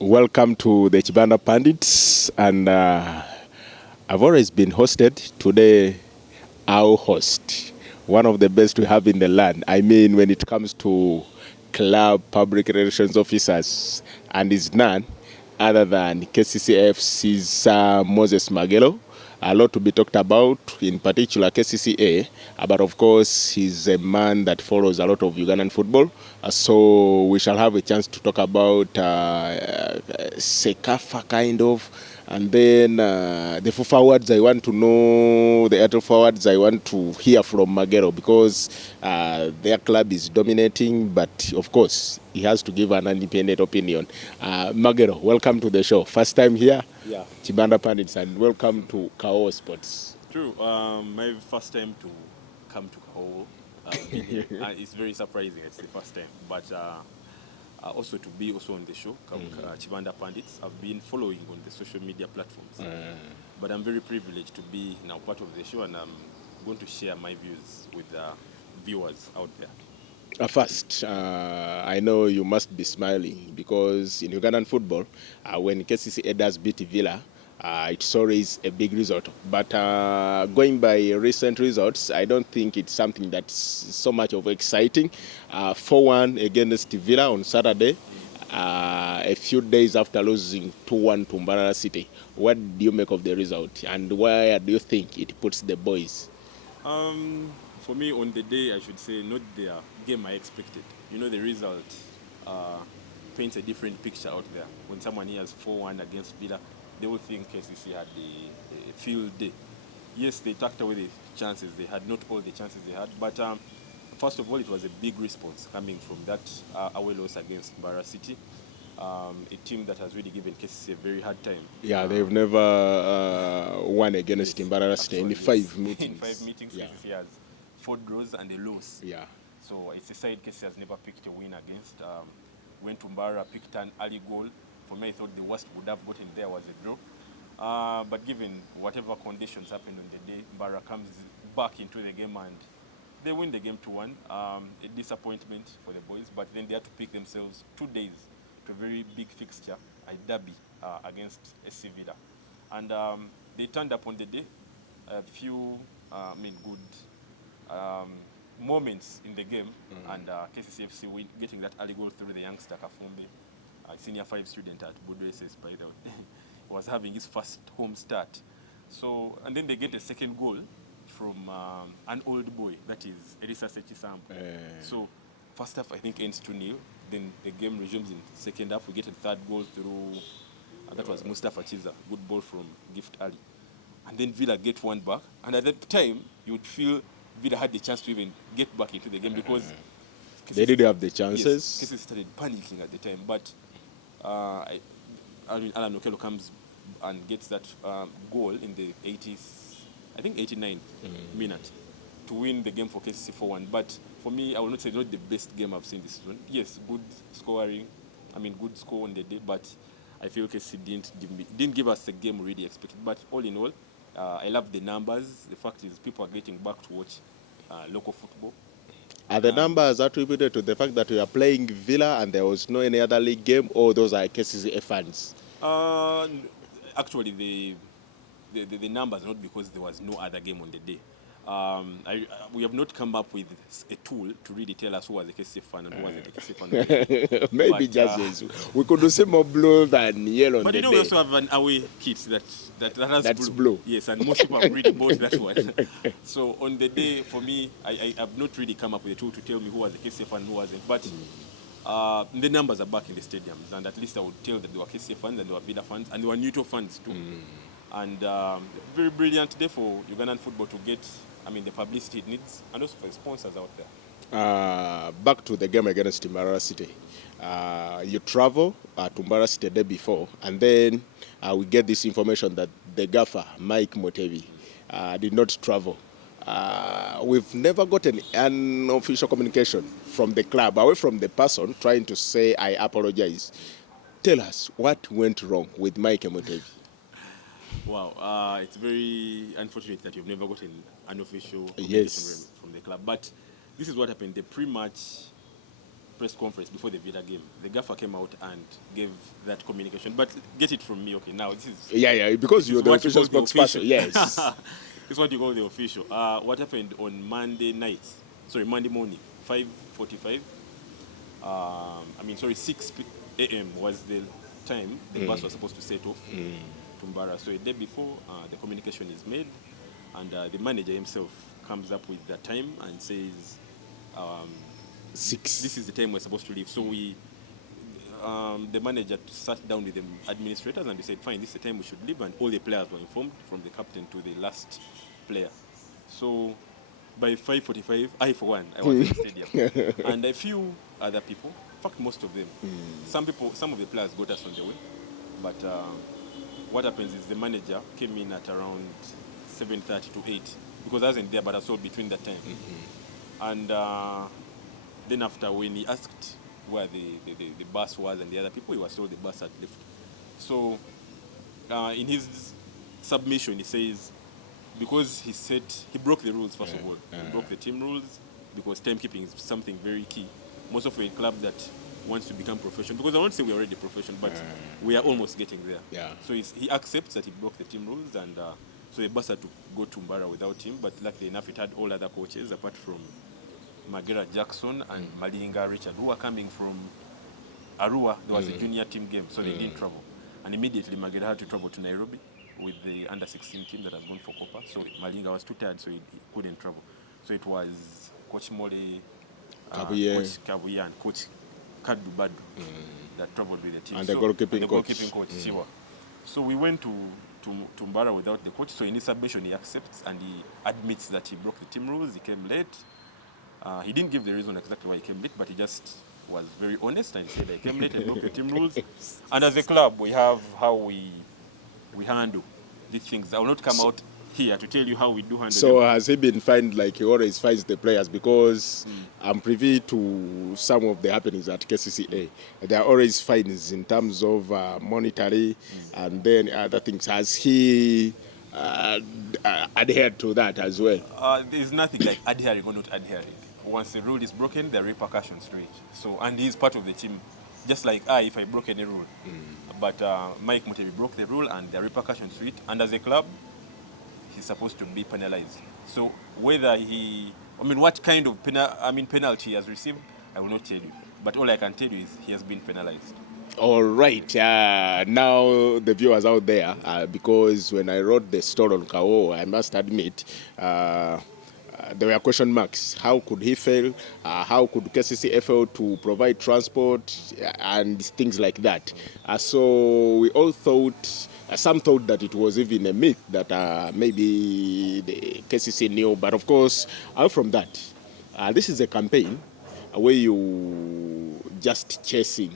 Welcome to the Kibanda Pundits, and I've always been hosted. Today, I'll host one of the best we have in the land. I mean, when it comes to club public relations officers, and is none other than KCCA's Moses Magero. A lot to be talked about, in particular KCCA, but of course he's a man that follows a lot of Ugandan football. So we shall have a chance to talk about CECAFA kind of, and then the forwards I want to know, the other forwards I want to hear from Magero because their club is dominating, but of course he has to give an independent opinion. Magero, welcome to the show. First time here, Yeah, Kibanda Pundits, and welcome to Kao Sports. true. My first time to come to Kaho. It's very surprising. It's the first time, but also to be also on the show, Kibanda Pundits. I've been following on the social media platforms, but I'm very privileged to be now part of the show, and I'm going to share my views with the viewers out there. First, I know you must be smiling because in Ugandan football, when KCCA does beat Villa, it's always a big result. But going by recent results, I don't think it's something that's so much of exciting. 4-1 against Villa on Saturday, a few days after losing 2-1 to Mbarara City. What do you make of the result, and where do you think it puts the boys? For me, on the day, I should say, not the game I expected. You know, the result paints a different picture out there. When someone hears 4-1 against Villa, they will think KCC had the field day. Yes, they tucked away the chances they had, not all the chances they had, but first of all, it was a big response coming from that away loss against Mbarara City, a team that has really given KCC a very hard time. Yeah, they've never won against Mbarara City in Actually, 5 yes. In meetings. 5 meetings, Yeah, KCC has 4 draws and a loss. yeah. So it's a side KCC has never picked a win against. Went to Mbarara, picked an early goal. For me, I thought the worst would have gotten there was a draw. But given whatever conditions happened on the day, Mbarara comes back into the game and they win the game 2-1. A disappointment for the boys, but then they had to pick themselves 2 days to a very big fixture, a derby against SC Villa. And they turned up on the day. A few, good moments in the game, and KCCFC getting that early goal through the youngster Kafumbi, a senior 5 student at Budweses, by the way. He was having his first home start. So, and then they get a second goal from an old boy, that is Elisa Sechisam. So, first half I think ends 2-0. Then the game resumes in second half. We get a third goal through, that was Mustafa Chiza, good ball from Gift Ali. And then Villa get one back. And at that time, you would feel Villa had the chance to even get back into the game because They did have the chances. Yes, KCC started panicking at the time. But Alan Okello comes and gets that goal in the 80s, I think 89th minute to win the game for KCC 4-1. But for me, I will not say not the best game I've seen this season. Yes, good scoring. Good score on the day, but I feel KCC didn't give us the game we really expected. But all in all, I love the numbers. The fact is people are getting back to watch local football. Are the numbers attributed to the fact that we are playing Villa and there was no any other league game, or those are KCCA fans? Actually, the numbers are not because there was no other game on the day. We have not come up with a tool to really tell us who was a KCC fan and who wasn't a KCC fan. Maybe But, just we could see more blue than yellow on But the you know, day. we also have an away kit that has That's blue. Yes, and most people have really bought that one. So on the day, for me, I have not really come up with a tool to tell me who was a KCF fan and who wasn't. But the numbers are back in the stadiums, and at least I would tell that there were KCF fans and there were Villa fans, and there were neutral fans too. And very brilliant day for Ugandan football to get, the publicity it needs, and also for the sponsors out there. Back to the game against Mbarara City. You travel to Mbarara City the day before, and then we get this information that the gaffer, Mike Motevi, did not travel. We've never gotten an official communication from the club, away from the person trying to say, I apologize. Tell us what went wrong with Mike Motevi. Wow, it's very unfortunate that you've never gotten an official Yes. communication from the club. But this is what happened. The pre-match press conference before the Villa game, the gaffer came out and gave that communication. But get it from me, okay? Now this is because this you're is the what you official call the spokesperson. official. Yes. This is what you call the official. What happened on Monday night? Sorry, Monday morning, 5:45. 6 a.m. was the time the bus was supposed to set off to Mbara. So a day before, the communication is made, and the manager himself comes up with the time and says, 6. this is the time we're supposed to leave. So the manager sat down with the administrators and they said, fine, this is the time we should leave, and all the players were informed from the captain to the last player. So by 5:45, I for one, I was in the stadium, and a few other people, in fact most of them, some of the players got us on the way, but what happens is the manager came in at around 7:30 to 8, because I wasn't there, but I saw between that time. And then after, when he asked where the bus was and the other people, he was told the bus had left. So in his submission, he says, because he broke the rules, first of all. He broke the team rules, because timekeeping is something very key. Most of a club that wants to become professional, because I won't say we're already professional, but we are almost getting there. Yeah. So he accepts that he broke the team rules, and so the bus had to go to Mbara without him, but luckily enough, it had all other coaches, apart from Magero Jackson and Malinga Richard, who were coming from Arua. There was a junior team game, so they didn't travel. And immediately Magero had to travel to Nairobi with the under-16 team that had gone for Copa. So Malinga was too tired, so he couldn't travel. So it was Coach Mole, Coach Kabuye, and Coach Kadu Badu that traveled with the team. And the goalkeeping coach. Siwa. So we went to Mbara without the coach. So in his submission, he accepts and he admits that he broke the team rules. He came late. He didn't give the reason exactly why he came late, but he just was very honest and he said, I came late and broke the team rules. And as a club, we have how we handle these things. I will not come out here to tell you how we do handle So them. has he been fined like he always fines the players? Because I'm privy to some of the happenings at KCCA. There are always fines in terms of monetary and then other things. Has he adhered to that as well? There's nothing like adhering or not adhering. Once the rule is broken, there are repercussions to it. So, and he's part of the team, just like if I broke any rule. But Mike Mutebi broke the rule, and there are repercussions to it. And as a club, he's supposed to be penalized. So whether what kind of penalty he has received, I will not tell you. But all I can tell you is he has been penalized. All right. Now the viewers out there, because when I wrote the story on Kao, I must admit, there were question marks. How could he fail? How could KCCA fail to provide transport and things like that? So we all thought, some thought that it was even a myth that maybe the KCCA knew. But of course, out from that, this is a campaign where you just chasing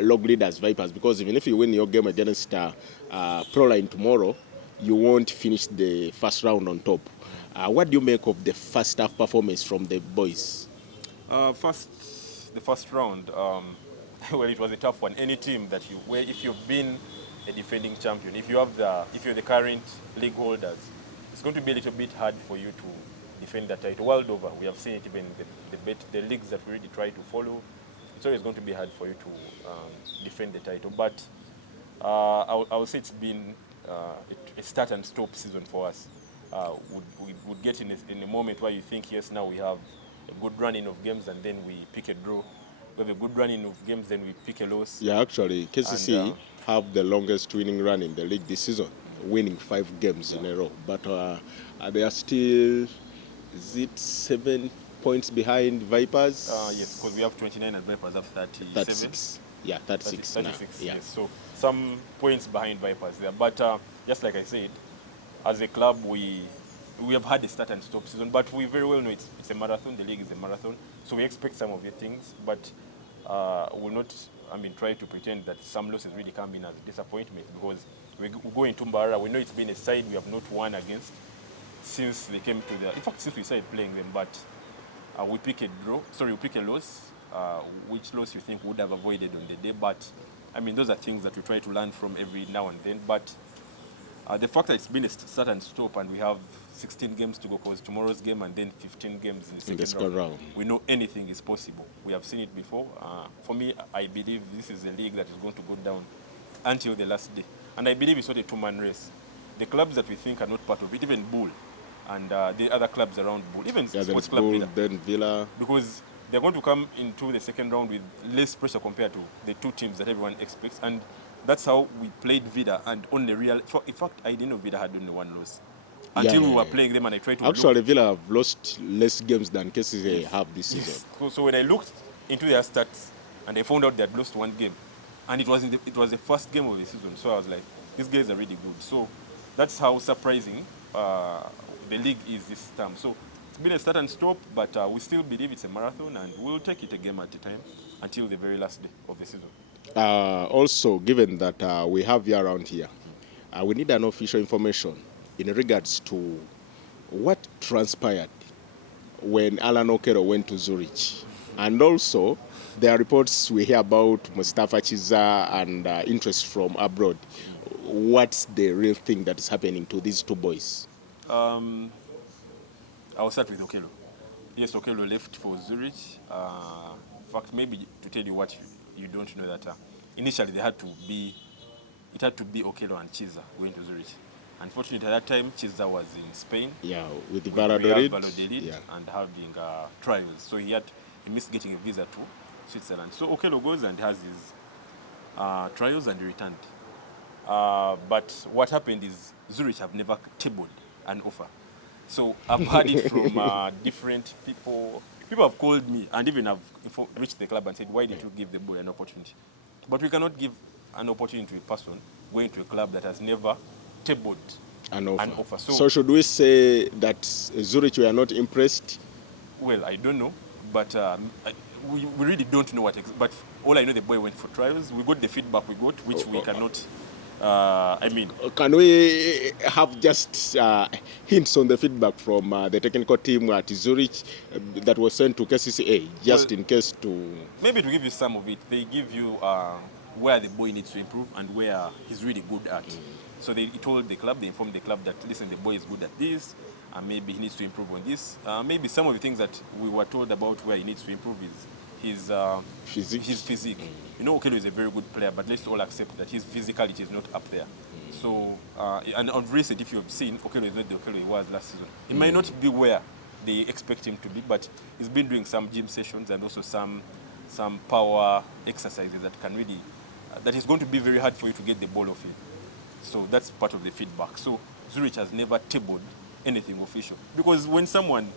log leaders, Vipers, because even if you win your game against Proline tomorrow, you won't finish the first round on top. What do you make of the first half performance from the boys? The first round, well, it was a tough one. Any team that if you've been a defending champion, if you're the current league holders, it's going to be a little bit hard for you to defend that title. World over, we have seen it even the leagues that we really try to follow. It's always going to be hard for you to defend the title. But I would say it's been a start and stop season for us. Would get in a moment where you think, yes, now we have a good running of games, and then we pick a draw. We have a good running of games, then we pick a loss. Yeah, actually, KCC have the longest winning run in the league this season, winning 5 games in a row. But they are still, is it 7 points behind Vipers? Yes, because we have 29 and Vipers have 37. 36. Yeah, 36 now. Yeah. Yes. So some points behind Vipers there. But just like I said, as a club, we have had a start and stop season, but we very well know it's a marathon. The league is a marathon, so we expect some of the things, but we'll not. Try to pretend that some losses really come in as a disappointment, because we go into Mbara. We know it's been a side we have not won against since they came to in fact, since we started playing them. But we pick a loss. Which loss you think would have avoided on the day? But those are things that we try to learn from every now and then. But The fact that it's been a start and stop and we have 16 games to go, because tomorrow's game and then 15 games in the second round. We know anything is possible. We have seen it before. For me, I believe this is a league that is going to go down until the last day. And I believe it's not a two-man race. The clubs that we think are not part of it, even Bull and the other clubs around Bull, even Sports Club Bull, Villa, then Villa, because they're going to come into the second round with less pressure compared to the two teams that everyone expects. And that's how we played Vida, and on the real... In fact, I didn't know Vida had only one loss. Until we were playing them and I tried to... Actually, Villa have lost less games than KCCA have this season. So when I looked into their stats and I found out they had lost one game, and it was the first game of the season, so I was like, these guys are really good. So that's how surprising the league is this term. So it's been a start and stop, but we still believe it's a marathon, and we'll take it a game at a time until the very last day of the season. Also, given that we have you around here, we need an official information in regards to what transpired when Alan Okero went to Zurich. And also, there are reports we hear about Mustafa Chiza and interest from abroad. What's the real thing that is happening to these two boys? I'll start with Okelo. Yes, Okelo left for Zurich. In fact, maybe to tell you what you don't know, that initially it had to be Okelo and Chiza going to Zurich. Unfortunately, at that time, Chiza was in Spain. Yeah, with Valladolid. And having trials. So he missed getting a visa to Switzerland. So Okelo goes and has his trials and he returned. But what happened is Zurich have never tabled an offer. So I've heard it from different people. People have called me and even have reached the club and said, why didn't you give the boy an opportunity? But we cannot give an opportunity to a person going to a club that has never tabled an offer. So should we say that Zurich were not impressed? Well, I don't know, but we really don't know what. But all I know, the boy went for trials. We got the feedback we got, which we cannot. Can we have just hints on the feedback from the technical team at Zurich that was sent to KCCA, just in case to... Maybe to give you some of it, they give you where the boy needs to improve and where he's really good at. So they informed the club that, listen, the boy is good at this, and maybe he needs to improve on this. Maybe some of the things that we were told about where he needs to improve is his physique. You know, Okelo is a very good player, but let's all accept that his physicality is not up there. So, and on recent, if you've seen, Okelo is not the Okelo he was last season. He might not be where they expect him to be, but he's been doing some gym sessions and also some power exercises that can really, that is going to be very hard for you to get the ball off him. So that's part of the feedback. So Zurich has never tabled anything official. Because when someone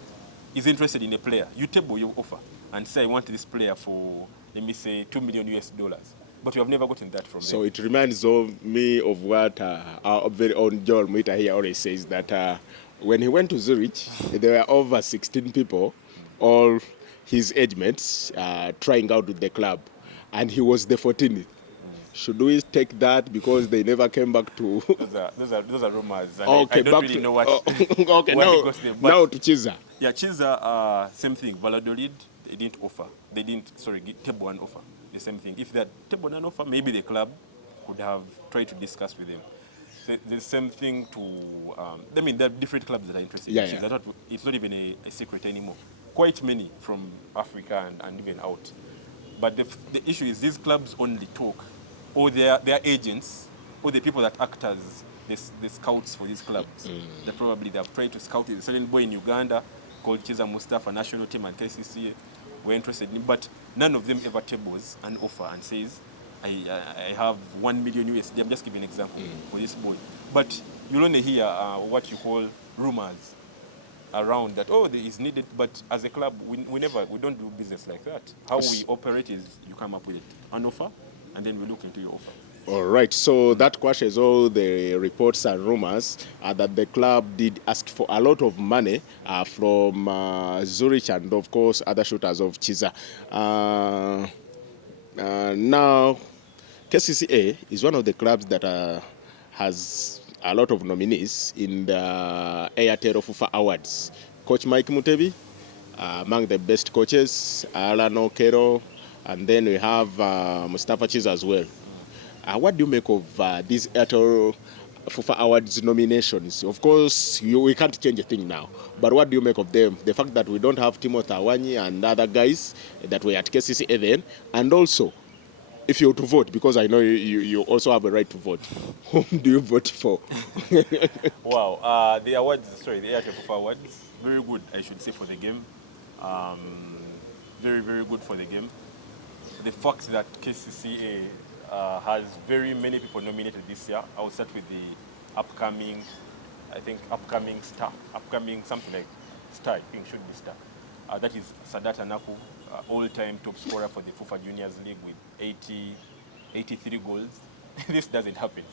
is interested in a player, you table your offer and say, I want this player for, let me say, $2 million. But you have never gotten that from them. So it reminds me of what our very own Joel Muita here always says, that when he went to Zurich, there were over 16 people, all his age mates, trying out with the club. And he was the 14th. Should we take that because they never came back to... those are rumors. And okay, I don't really know what... okay, now to Chiza. Yeah, Chiza, same thing. Valladolid, they didn't offer. They didn't, table an offer. The same thing. If they had tabled an offer, maybe the club could have tried to discuss with them. So the same thing to... I mean, there are different clubs that are interested in Chiza. It's not even a secret anymore. Quite many from Africa and even out. But the issue is these clubs only talk, or their agents, or the people that act as the scouts for these clubs. That probably they have tried to scout a certain boy in Uganda called Chiza Mustafa, national team and KCCA were interested in, but none of them ever tables an offer and says, I have $1 million. I'm just giving an example for this boy. But you'll only hear what you call rumors around that, is needed, but as a club, we don't do business like that. How we operate is you come up with an offer, and then we look into your offer. All right, so that quashes all the reports and rumors that the club did ask for a lot of money from Zurich and, of course, other shooters of Chiza. Now, KCCA is one of the clubs that has a lot of nominees in the Airtel FIFA Awards. Coach Mike Mutebi, among the best coaches, Alan Okero, and then we have Mustafa Chiza as well. What do you make of these Airtel FIFA Awards nominations. Of course, we can't change a thing now. But what do you make of them? The fact that we don't have Timothy Awanyi and other guys that were at KCCA then, and also, if you were to vote, because I know you also have a right to vote, whom do you vote for? Wow, the awards, sorry, the AFF awards, very good, I should say, for the game. Very, very good for the game. The fact that KCCA has very many people nominated this year. I will start with the upcoming something like star, I think should be star. That is Sadata Naku, all-time top scorer for the FIFA Juniors League with 83 goals. This doesn't happen.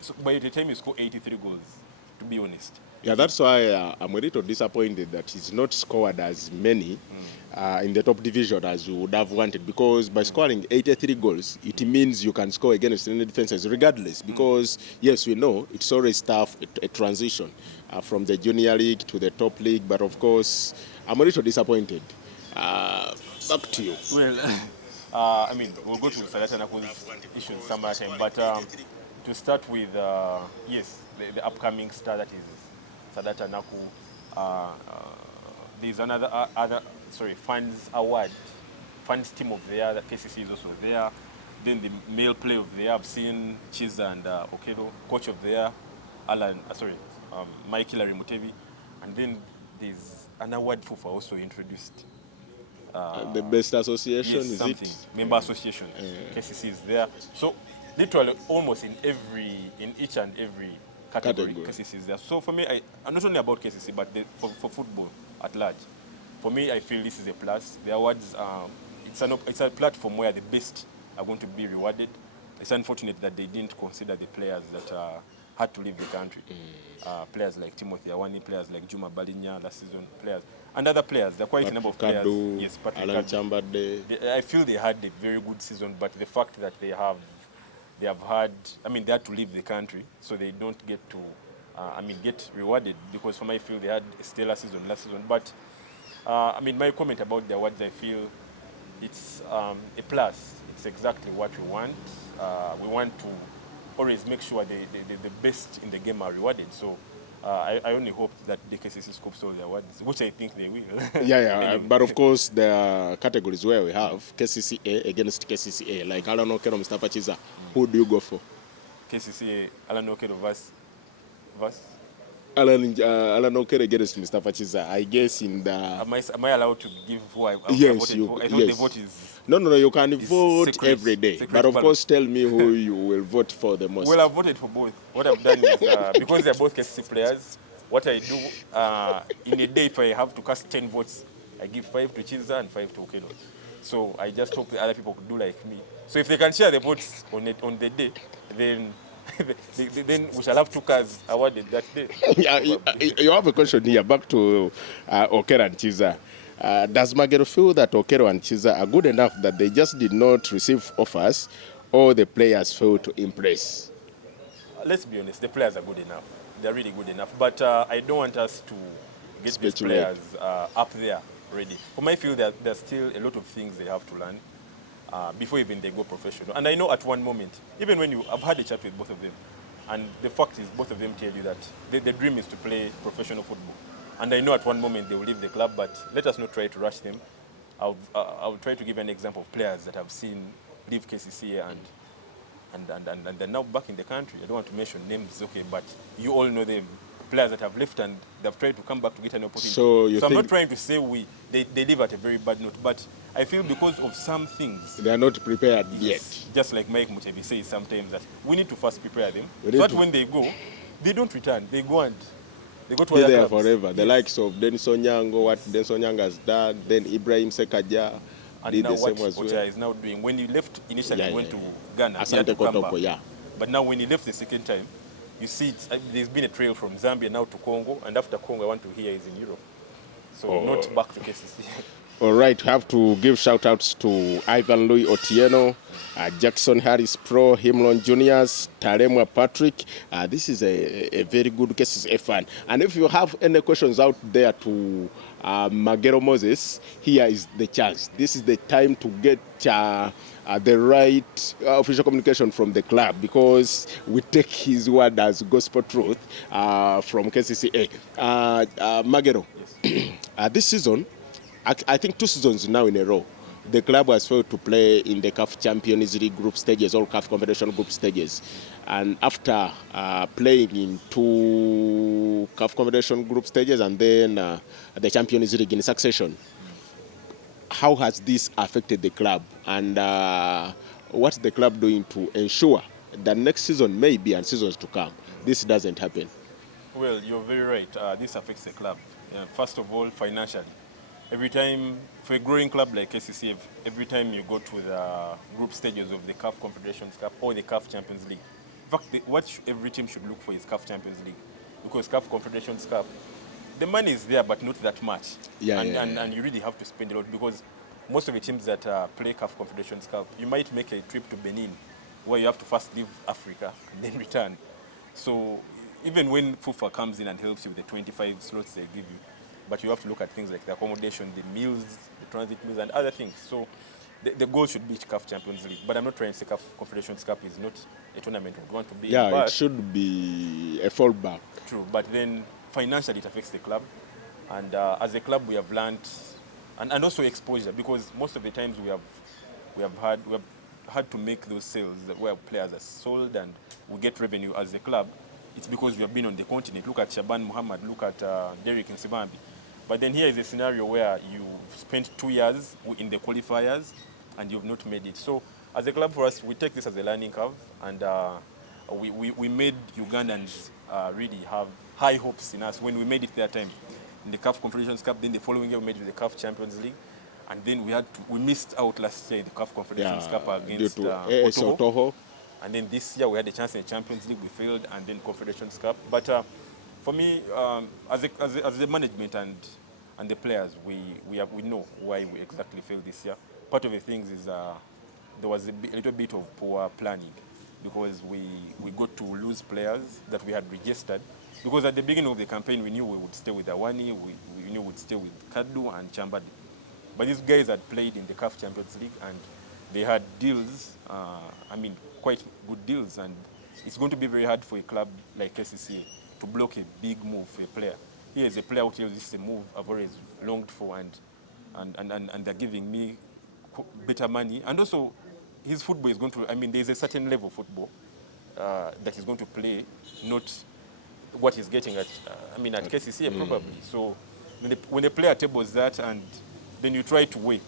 So by the time you score 83 goals, to be honest. Yeah, that's why I'm a little disappointed that he's not scored as many in the top division as you would have wanted, because by scoring 83 goals, it means you can score against any defenses regardless, because yes, we know it's always tough, a transition from the junior league to the top league, but of course, I'm a little disappointed. Back to you. Well, I mean, we'll go to Sadata Naku's issues some other time, but to start with, yes, the upcoming star, that is Sadata Naku. There's another fans award, fans team of the year. The KCC is also there. Then the male player of the year, I've seen Chiza and Okedo. Coach of the year, Mike Hilary Mutebi. And then there's an award FIFA also introduced. The best association, yes, is something. it? Member association. KCC is there. So literally almost in each and every category. KCC is there. So for me, not only about KCC, but for football at large, for me, I feel this is a plus. The awards, it's a platform where the best are going to be rewarded. It's unfortunate that they didn't consider the players that had to leave the country. Players like Timothy Awani, players like Juma Balinya last season, players, and other players. There are quite a number of players. Yes, Alan Chambade. I feel they had a very good season, but the fact that they have had, they had to leave the country, so they don't get to, get rewarded, because for me, I feel they had a stellar season last season. But, my comment about the awards, I feel it's a plus. It's exactly what we want. We want to always make sure the best in the game are rewarded. So I only hope that the KCC scoops all the awards, which I think they will. Yeah. But of course, there are categories where we have KCCA against KCCA, like Alan Okero, Mustafa Chiza. Who do you go for? KCCA, Alan Okero versus? Alan Okero against Mustafa Chiza. I guess in the... Am I allowed to give who I yes, voted for? I thought the vote is... No, you can vote secret, every day. But of course, tell me who you will vote for the most. Well, I've voted for both. What I've done is, because they're both KCC players, what I do, in a day, if I have to cast 10 votes, I give 5 to Chiza and 5 to Okeno. So I just hope the other people could do like me. So if they can share the votes on the day, then then we shall have 2 cars awarded that day. You have a question here, back to Okero and Chiza. Does Magero feel that Okero and Chiza are good enough that they just did not receive offers, or the players failed to impress? Let's be honest, the players are good enough. They're really good enough. But I don't want us to get these players up there already. For me, I feel that there's still a lot of things they have to learn before even they go professional. And I know at one moment, even when I've had a chat with both of them, and the fact is both of them tell you that the dream is to play professional football. And I know at one moment they will leave the club, but let us not try to rush them. I'll try to give an example of players that I've seen leave KCCA and they're now back in the country. I don't want to mention names, okay, but you all know them. Players that have left and they've tried to come back to get an opportunity. So I'm not trying to say they leave at a very bad note, but I feel because of some things... They are not prepared yet. Just like Mike Mutebi says sometimes, that we need to first prepare them, so that when they go, they don't return. They go and... They go to other there clubs. forever. The likes of Denison Nyango, what Denison Nyango has done, then Ibrahim Sekaja did the same as well. Ocha is now doing. When he left initially, he went to Ghana. Asante Kotoko, But now when he left the second time, you see there's been a trail from Zambia now to Congo, and after Congo, I want to hear he's in Europe. So not back to KCC. All right, have to give shout-outs to Ivan Louis Otieno, Jackson Harris Pro, Himlon Juniors, Taremwa Patrick. This is a very good KCCA fan. And if you have any questions out there to Magero Moses, here is the chance. This is the time to get the right official communication from the club, because we take his word as gospel truth from KCCA. Magero, this season, I think 2 seasons now in a row, the club has failed to play in the CAF Champions League group stages or CAF Confederation group stages. And after playing in 2 CAF Confederation group stages and then the Champions League in succession, how has this affected the club? And what's the club doing to ensure that next season, maybe, and seasons to come, this doesn't happen? Well, you're very right. This affects the club. First of all, financially. Every time, for a growing club like KCCA, every time you go to the group stages of the CAF Confederations Cup or the CAF Champions League, in fact, what every team should look for is CAF Champions League, because CAF Confederations Cup, the money is there, but not that much. And you really have to spend a lot, because most of the teams that play CAF Confederations Cup, you might make a trip to Benin, where you have to first leave Africa and then return. So even when FUFA comes in and helps you with the 25 slots they give you, but you have to look at things like the accommodation, the meals, the transit meals, and other things. So the goal should be CAF Champions League. But I'm not trying to say CAF Confederations Cup is not a tournament we want to be in. Yeah, it should be a fallback. True, but then financially it affects the club. And as a club, we have learned, and also exposure, because most of the times we have had to make those sales where players are sold and we get revenue as a club. It's because we have been on the continent. Look at Shaban Muhammad, look at Derek Nsibambi. But then here is a scenario where you spent 2 years in the qualifiers and you've not made it. So as a club, for us, we take this as a learning curve, and we made Ugandans really have high hopes in us when we made it their time. In the CAF Confederations Cup, then the following year we made it the CAF Champions League, and then we missed out last year in the CAF Confederations Cup against Otoho. And then this year we had a chance in the Champions League, we failed, and then Confederations Cup. But for me, as the management and the players, we know why we exactly failed this year. Part of the things is there was a little bit of poor planning, because we got to lose players that we had registered. Because at the beginning of the campaign, we knew we would stay with Awani, we knew we would stay with Kadu and Chambadi. But these guys had played in the CAF Champions League, and they had deals, quite good deals, and it's going to be very hard for a club like KCCA to block a big move for a player. Here is a player who tells this is a move I've always longed for, and they're giving me better money. And also, his football is going to, there's a certain level of football that he's going to play, not what he's getting at KCCA probably. So when the player tables that, and then you try to weigh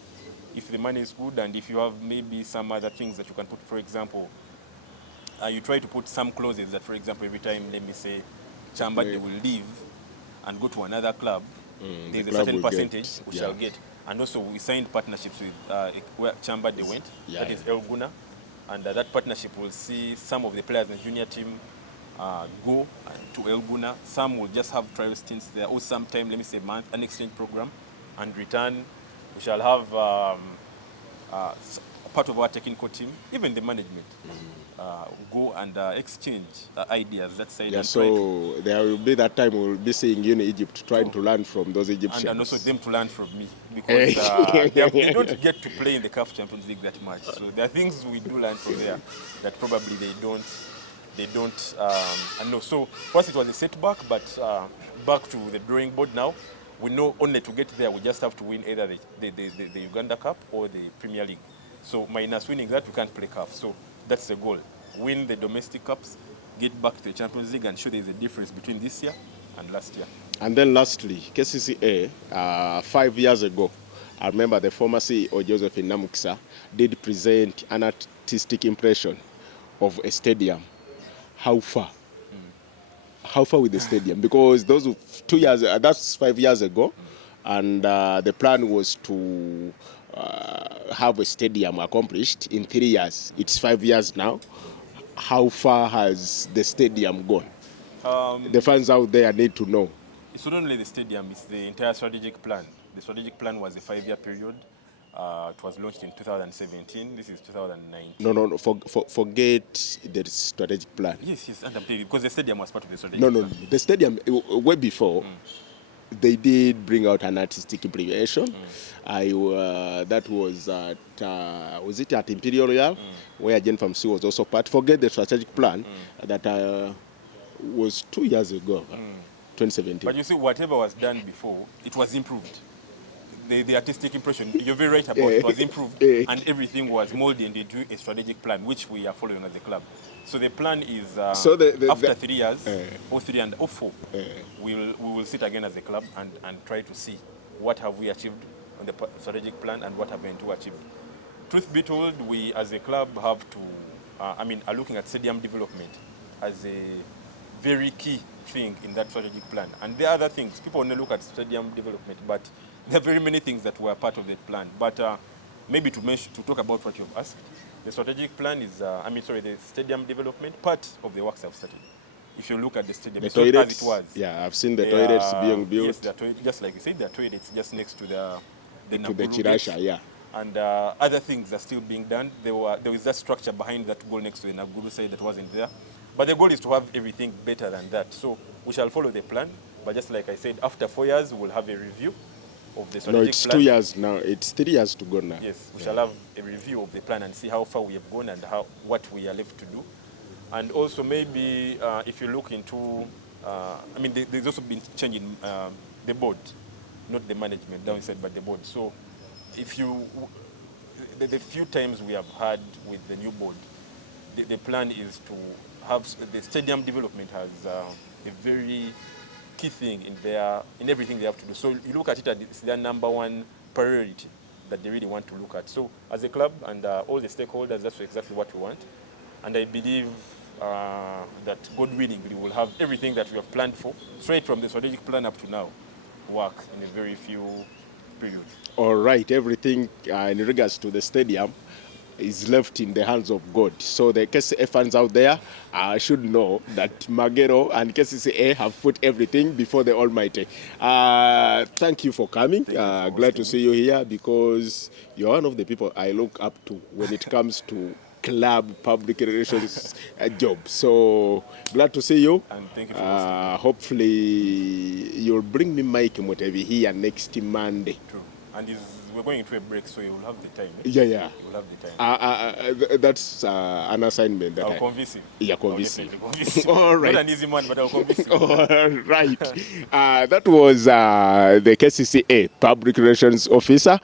if the money is good and if you have maybe some other things that you can put. For example, you try to put some clauses that, for example, every time, let me say, Chambade will leave and go to another club, there's a certain percentage we shall get. And also we signed partnerships with where Chambade went, that is El Guna, and that partnership will see some of the players in the junior team go to El Guna. Some will just have trial stints there, or sometime, let me say, an exchange program, and return. We shall have part of our technical team, even the management, go and exchange ideas. Let's say. So there will be that time we'll be seeing you in Egypt trying to learn from those Egyptians. And also them to learn from me, because they don't get to play in the CAF Champions League that much. So there are things we do learn from there that probably they don't know. So first it was a setback, but back to the drawing board now. We know only to get there we just have to win either the Uganda Cup or the Premier League. So minus winning that, we can't play CAF. So that's the goal. Win the domestic cups, get back to the Champions League, and show there's a difference between this year and last year. And then lastly, KCCA, 5 years ago, I remember the former CEO, Josephine Namukisa, did present an artistic impression of a stadium. How far? How far with the stadium? Because those 2 years, that's 5 years ago, and the plan was to have a stadium accomplished in 3 years. It's 5 years now. How far has the stadium gone? The fans out there need to know. It's not only the stadium, it's the entire strategic plan. The strategic plan was a 5-year period. It was launched in 2017. This is 2019. No. Forget the strategic plan. Yes, because the stadium was part of the strategic plan. The stadium, way before, they did bring out an artistic implementation. That was it at Imperial Royal, where Jen from C was also part. Forget the strategic plan that was 2 years ago, 2017. But you see, whatever was done before, it was improved. The artistic impression, you're very right about it was improved, and everything was molded into a strategic plan, which we are following as a club. So the plan is So after 3 years, or 3 and or 4, we will sit again as a club and try to see what have we achieved on the strategic plan and what have we achieved. Truth be told, we as a club have to, are looking at stadium development as a very key thing in that strategic plan. And there are other things. People only look at stadium development, but there are very many things that were part of that plan. But maybe to talk about what you've asked, the strategic plan is, the stadium development, part of the works have started. If you look at the stadium, the it's not toilets, as it was. yeah, I've seen the toilets being built. Yes, just like you said, there are toilets just next to the Chirasha, yeah. And other things are still being done. There was that structure behind that goal next to the Naguru side that wasn't there. But the goal is to have everything better than that. So we shall follow the plan. But just like I said, after 4 years, we'll have a review of the strategic plan. No, it's 2 years now. It's 3 years to go now. Yes, we shall have a review of the plan and see how far we have gone and what we are left to do. And also maybe if you look into, there's also been change in the board, not the management downside, but the board. So if the few times we have had with the new board, the plan is to have the stadium development has a very key thing in everything they have to do. So you look at it as it's their number one priority that they really want to look at. So as a club and all the stakeholders, that's exactly what we want. And I believe that God willing, we will have everything that we have planned for, straight from the strategic plan up to now, work in a very few periods. All right, everything in regards to the stadium is left in the hands of God. So the KCCA fans out there should know that Magero and KCCA have put everything before the Almighty. Thank you for coming. Glad to see you here because you're one of the people I look up to when it comes to club public relations job. So glad to see you. And thank you for listening. Hopefully you'll bring me Mike Motevi here next Monday. True. And we're going into a break, so you'll have the time. Eh? Yeah. You'll have the time. That's an assignment. I'll convince you. Yeah, convince you. All right. Not an easy man, but I'll convince you. All right. That was the KCCA Public Relations Officer,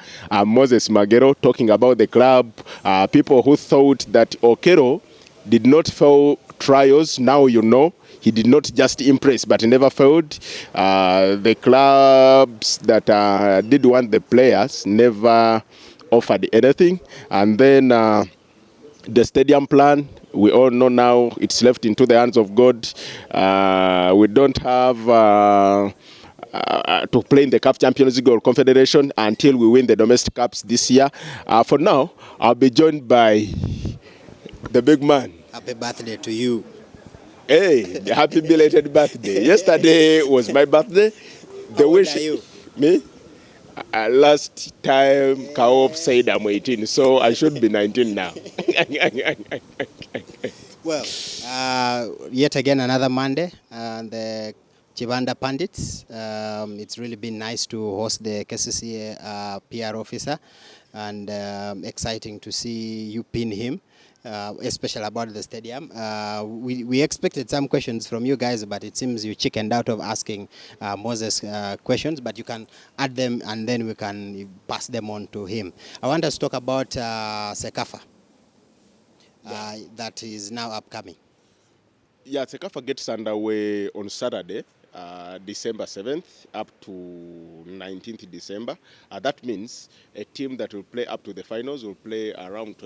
Moses Magero, talking about the club. People who thought that Okero did not fail trials, now you know. He did not just impress, but he never failed. The clubs that did want the players never offered anything. And then the stadium plan, we all know now it's left into the hands of God. We don't have to play in the CAF Champions League or Confederation until we win the domestic cups this year. For now, I'll be joined by the big man. Happy birthday to you. Hey, happy belated birthday. Yesterday was my birthday. How old are you? Me? Last time Kaop said I'm 18, so I should be 19 now. Well, yet again another Monday, and the Kibanda Pundits. It's really been nice to host the KCCA PR officer, and exciting to see you pin him. Especially about the stadium. We expected some questions from you guys, but it seems you chickened out of asking Moses questions, but you can add them and then we can pass them on to him. I want us to talk about CECAFA that is now upcoming. Yeah, CECAFA gets underway on Saturday, December 7th up to 19th December. That means a team that will play up to the finals will play around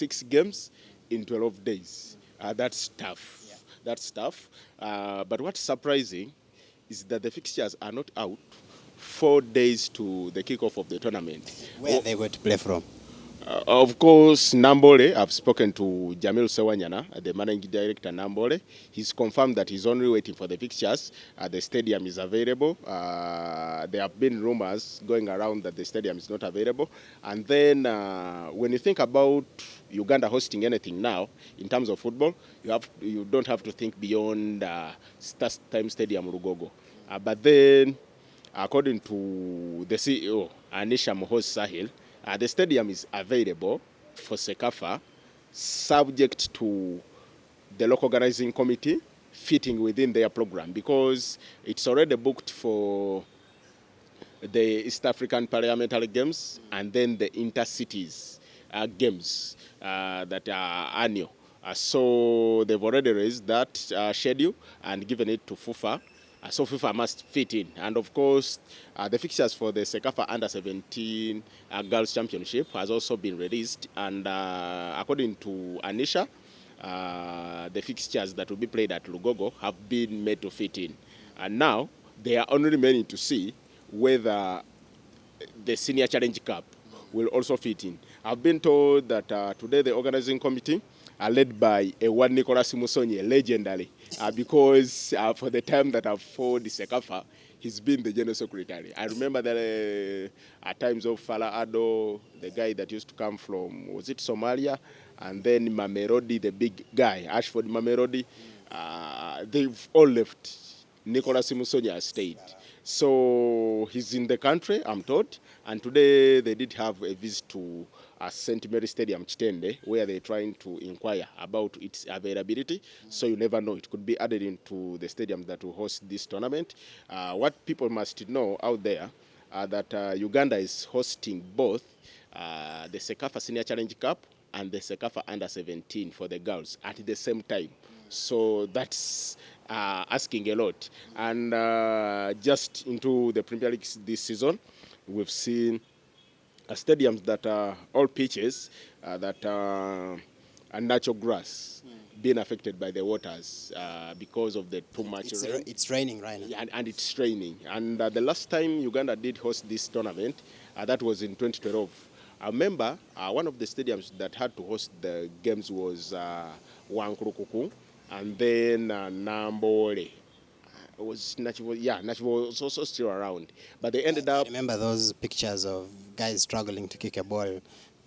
6 games in 12 days. That's tough. Yeah. That's tough. But what's surprising is that the fixtures are not out 4 days to the kickoff of the tournament. Where are they going to play from? Of course, Nambole. I've spoken to Jamil Sewanyana, the managing director Nambole. He's confirmed that he's only waiting for the fixtures. The stadium is available. There have been rumors going around that the stadium is not available. And then when you think about Uganda hosting anything now, in terms of football, you don't have to think beyond Stars Time Stadium Rugogo. But then, according to the CEO, Anisha Mohos Sahil, the stadium is available for CECAFA, subject to the local organizing committee fitting within their program, because it's already booked for the East African Parliamentary Games and then the Intercities Games that are annual. So they've already raised that schedule and given it to FIFA. So FIFA must fit in. And of course, the fixtures for the CECAFA Under-17 Girls Championship has also been released. And according to Anisha, the fixtures that will be played at Lugogo have been made to fit in. And now they are only remaining to see whether the Senior Challenge Cup will also fit in. I've been told that today the organizing committee are led by one Nicolas Musonye, legendary, because for the time that I've followed the CECAFA, he's been the general secretary. I remember that at times of Fala Ado, the guy that used to come from, was it Somalia? And then Mamerodi, the big guy, Ashford Mamerodi, they've all left. Nicolas Musonye has stayed. So he's in the country, I'm told, and today they did have a visit to St. Mary Stadium, Chitende, where they're trying to inquire about its availability. So you never know, it could be added into the stadiums that will host this tournament. What people must know out there that Uganda is hosting both the CECAFA Senior Challenge Cup and the CECAFA Under-17 for the girls at the same time. So that's asking a lot. And just into the Premier League this season, we've seen stadiums that are all pitches that are natural grass being affected by the waters because of the too much rain. It's raining right now. Yeah, and it's raining. And the last time Uganda did host this tournament, that was in 2012. I remember one of the stadiums that had to host the games was Wankurukuku, and then Nambole. Nachivo was also still around. But they ended up... I remember those pictures of guys struggling to kick a ball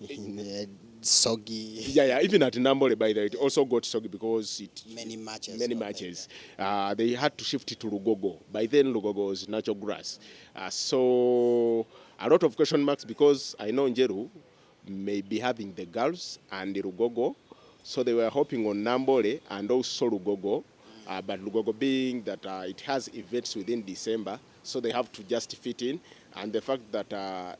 in the soggy... Yeah, even at Nambole, by the way, it also got soggy because it... Many matches. They had to shift it to Lugogo. By then, Lugogo was natural grass. So a lot of question marks, because I know Njeru may be having the girls and the Lugogo. So they were hoping on Nambole and also Lugogo. But Lugogo being that it has events within December, so they have to just fit in. And the fact that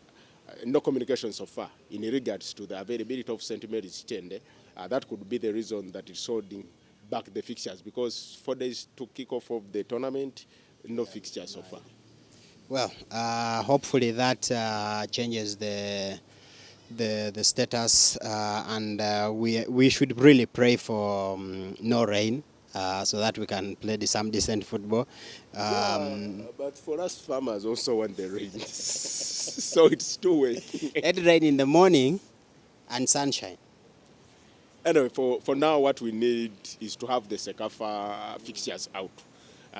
no communication so far in regards to the availability of St. Mary's Chende, that could be the reason that it's holding back the fixtures, because 4 days to kick off of the tournament, no fixtures so far. Well, hopefully that changes the status, and we should really pray for no rain. So that we can play some decent football. But for us farmers also want the rain. So it's two-way. Let rain in the morning and sunshine. Anyway, for now, what we need is to have the CECAFA fixtures out.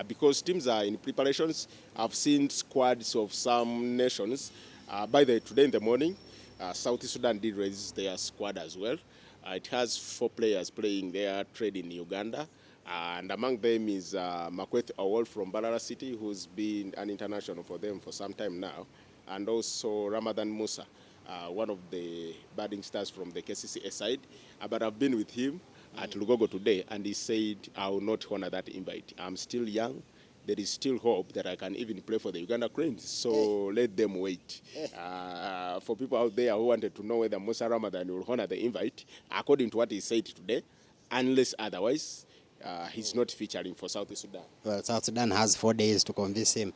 Because teams are in preparations. I've seen squads of some nations. By the way, today in the morning, South Sudan did raise their squad as well. It has 4 players playing their trade in Uganda. And among them is Makweth Awol from Barara City, who's been an international for them for some time now. And also Ramadan Musa, one of the budding stars from the KCCA side. But I've been with him at Lugogo today, and he said, I will not honor that invite. I'm still young. There is still hope that I can even play for the Uganda Cranes. So let them wait. For people out there who wanted to know whether Musa Ramadan will honor the invite, according to what he said today, unless otherwise, he's not featuring for South Sudan. Well, South Sudan has 4 days to convince him.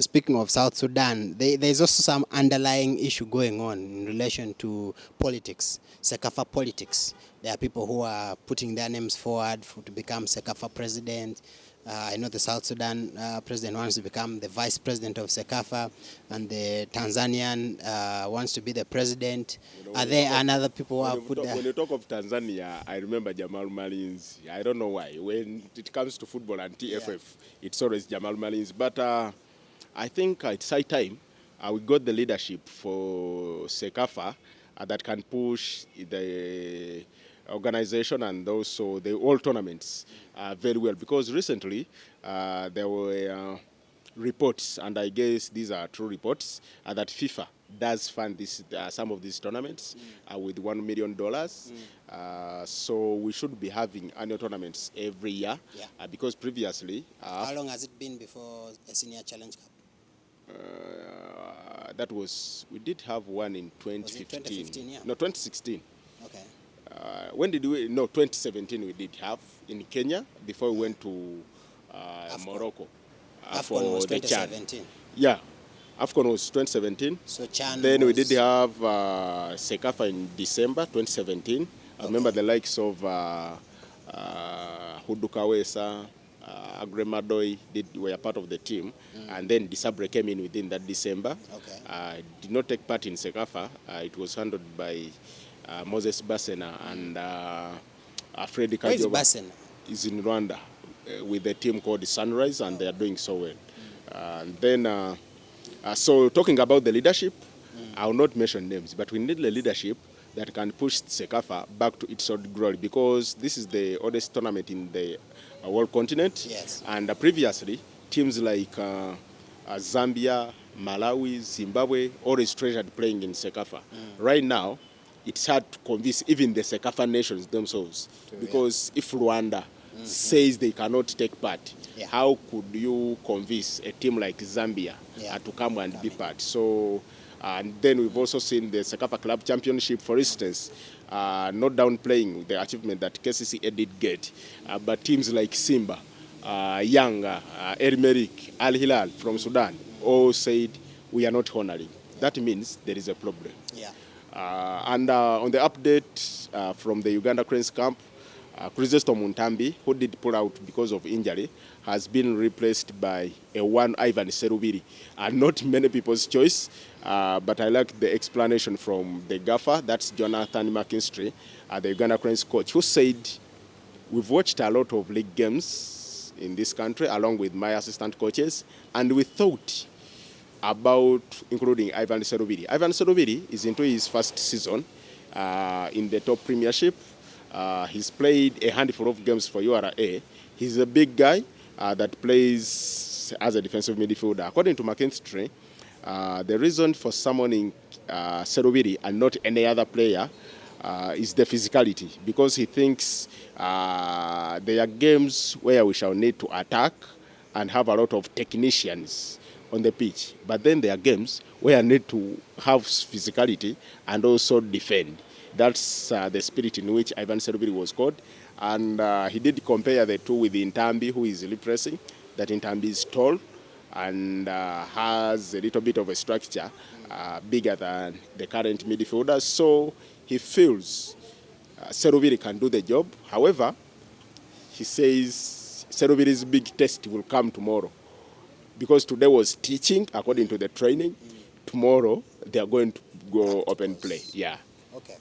Speaking of South Sudan, there's also some underlying issue going on in relation to politics, CECAFA politics. There are people who are putting their names forward to become CECAFA president. I know the South Sudan president wants to become the vice president of CECAFA, and the Tanzanian wants to be the president. Are there another people who have put there? When you talk of Tanzania, I remember Jamal Malins. I don't know why. When it comes to football and TFF, it's always Jamal Malins. But I think it's high time we got the leadership for CECAFA that can push the organization and also the all tournaments very well, because recently there were reports, and I guess these are true reports, that FIFA does fund this, some of these tournaments with $1 million. So we should be having annual tournaments every year, because previously... How long has it been before a Senior Challenge Cup? That was, we did have one in 2015. Was it 2015, yeah? No, 2016. Okay. When did we? No, 2017 we did have in Kenya before we went to Morocco. AFCON was the Chan. 2017. Yeah, AFCON was 2017. So Chan Then we was- did have CECAFA in December 2017. I remember the likes of Hudukawesa, Agremadoi were part of the team, and then Disabre came in within that December. Okay. Did not take part in CECAFA. It was handled by Moses Basena and Freddy Where is Kajoba. Basena? Is in Rwanda with a team called Sunrise, and they are doing so well. And then, so talking about the leadership, I will not mention names, but we need the leadership that can push CECAFA back to its old glory, because this is the oldest tournament in the world continent. Yes. And previously, teams like Zambia, Malawi, Zimbabwe always treasured playing in CECAFA. Right now, it's hard to convince even the CECAFA nations themselves, because if Rwanda says they cannot take part, how could you convince a team like Zambia to come and be part? So, and then we've also seen the CECAFA Club Championship, for instance, not downplaying the achievement that KCCA did get, but teams like Simba, Yanga, El Merreikh, Al Hilal from Sudan all said we are not honoring. That means there is a problem. Yeah. And on the update from the Uganda Cranes camp, Krizesto Muntambi, who did pull out because of injury, has been replaced by a one Ivan Serubiri. Not many people's choice, but I like the explanation from the gaffer, that's Jonathan McKinstry, the Uganda Cranes coach, who said, we've watched a lot of league games in this country, along with my assistant coaches, and we thought about including Ivan Serubiri. Ivan Serubiri is into his first season in the top premiership. He's played a handful of games for URA. He's a big guy that plays as a defensive midfielder. According to McKinstry, the reason for summoning Serubiri and not any other player is the physicality, because he thinks there are games where we shall need to attack and have a lot of technicians on the pitch, but then there are games where I need to have physicality and also defend. That's the spirit in which Ivan Serubiri was called. And he did compare the two with Intambi, who is repressing. That Intambi is tall and has a little bit of a structure bigger than the current midfielders. So he feels Serubiri can do the job. However, he says Serubiri's big test will come tomorrow, because today was teaching according to the training. Tomorrow they are going to go open play. Yeah. Okay.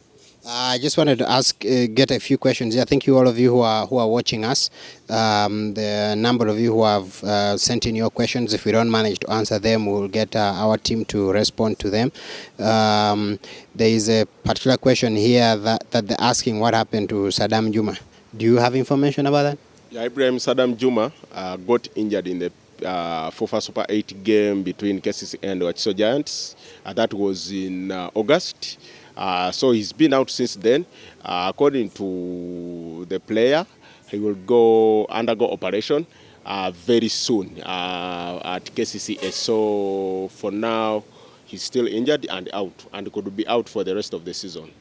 I just wanted to ask, get a few questions. I think all of you who are watching us, the number of you who have sent in your questions, if we don't manage to answer them, we'll get our team to respond to them. There is a particular question here that they're asking, what happened to Saddam Juma? Do you have information about that? Yeah, Ibrahim Saddam Juma got injured in the FOFA Super 8 game between KCCA and Wachiso Giants. That was in August. So he's been out since then. According to the player, he will undergo operation very soon at KCCA. So for now, he's still injured and out, and could be out for the rest of the season.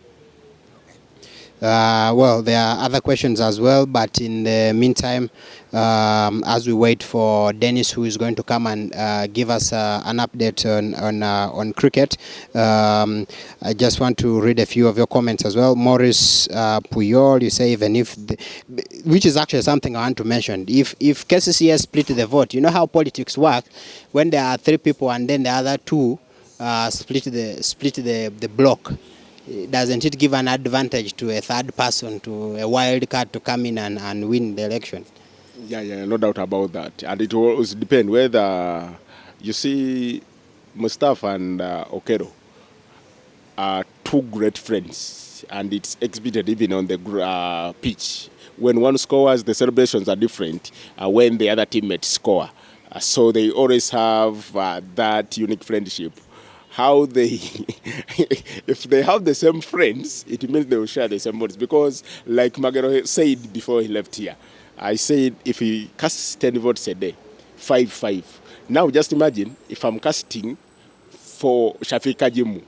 Well, there are other questions as well, but in the meantime, as we wait for Dennis, who is going to come and give us an update on cricket, I just want to read a few of your comments as well. Maurice Puyol, you say, even if, which is actually something I want to mention, if KCCA split the vote, you know how politics work, when there are 3 people and then the other 2 split the block. Doesn't it give an advantage to a third person, to a wild card, to come in and win the election? Yeah, no doubt about that. And it will also depend whether, you see, Mustafa and Okero are 2 great friends, and it's exhibited even on the pitch. When one scores, the celebrations are different when the other teammates score. So they always have that unique friendship. How they, if they have the same friends, it means they will share the same words. Because, like Magero said before he left here, I said if he casts 10 votes a day, 5-5. Now just imagine if I'm casting for Shafika Jimu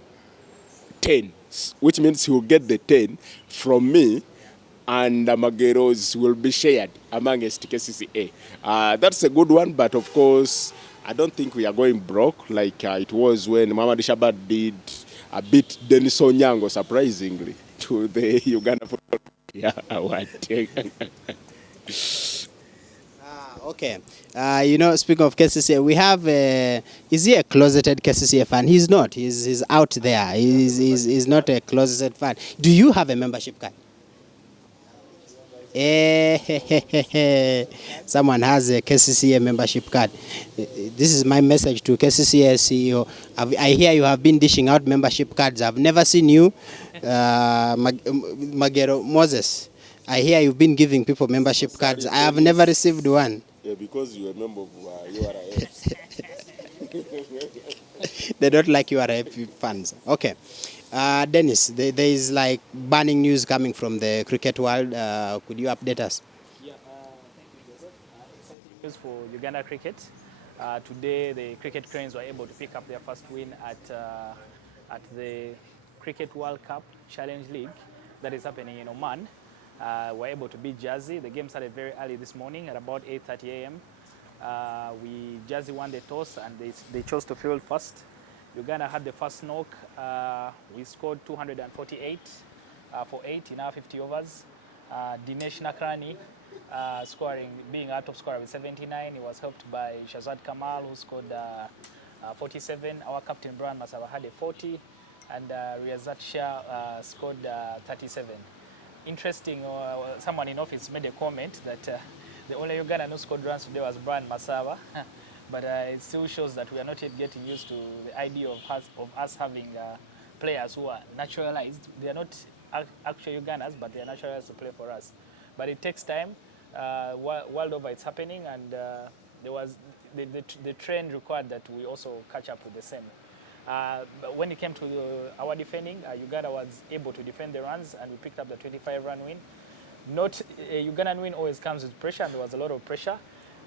10, which means he will get the 10 from me, and Mageros will be shared amongst KCCA. That's a good one, but of course, I don't think we are going broke like it was when Muhammad Shabat did beat Denis Onyango, surprisingly, to the Uganda Football Award. Okay. You know, speaking of KCCA, we have, is he a closeted KCCA fan? He's not. He's out there. He's not a closeted fan. Do you have a membership card? Someone has a KCCA membership card. This is my message to KCCA CEO. I hear you have been dishing out membership cards. I've never seen you, Magero Moses. I hear you've been giving people membership cards. I have never received one. Yeah, because you're a member of URIF. They don't like URIF fans. Okay. Dennis, there is like burning news coming from the cricket world. Could you update us? Yeah, thank you, Joseph. Exciting news for Uganda cricket. Today, the cricket cranes were able to pick up their first win at the Cricket World Cup Challenge League that is happening in Oman. We're able to beat Jersey. The game started very early this morning at about 8:30 a.m. Jersey won the toss and they chose to field first. Uganda had the first knock. We scored 248 for 8 in our 50 overs. Dinesh Nakrani being our top scorer with 79. He was helped by Shazad Kamal, who scored 47. Our captain Brian Masaba had a 40, and Riyazat Shah scored 37. Interesting, someone in office made a comment that the only Ugandan who scored runs today was Brian Masaba. But it still shows that we are not yet getting used to the idea of us having players who are naturalized. They are not actual Ugandans, but they are naturalized to play for us. But it takes time. World over, it's happening, and there was the trend required that we also catch up with the same. But when it came to our defending, Uganda was able to defend the runs, and we picked up the 25-run win. Not a Ugandan win always comes with pressure, and there was a lot of pressure.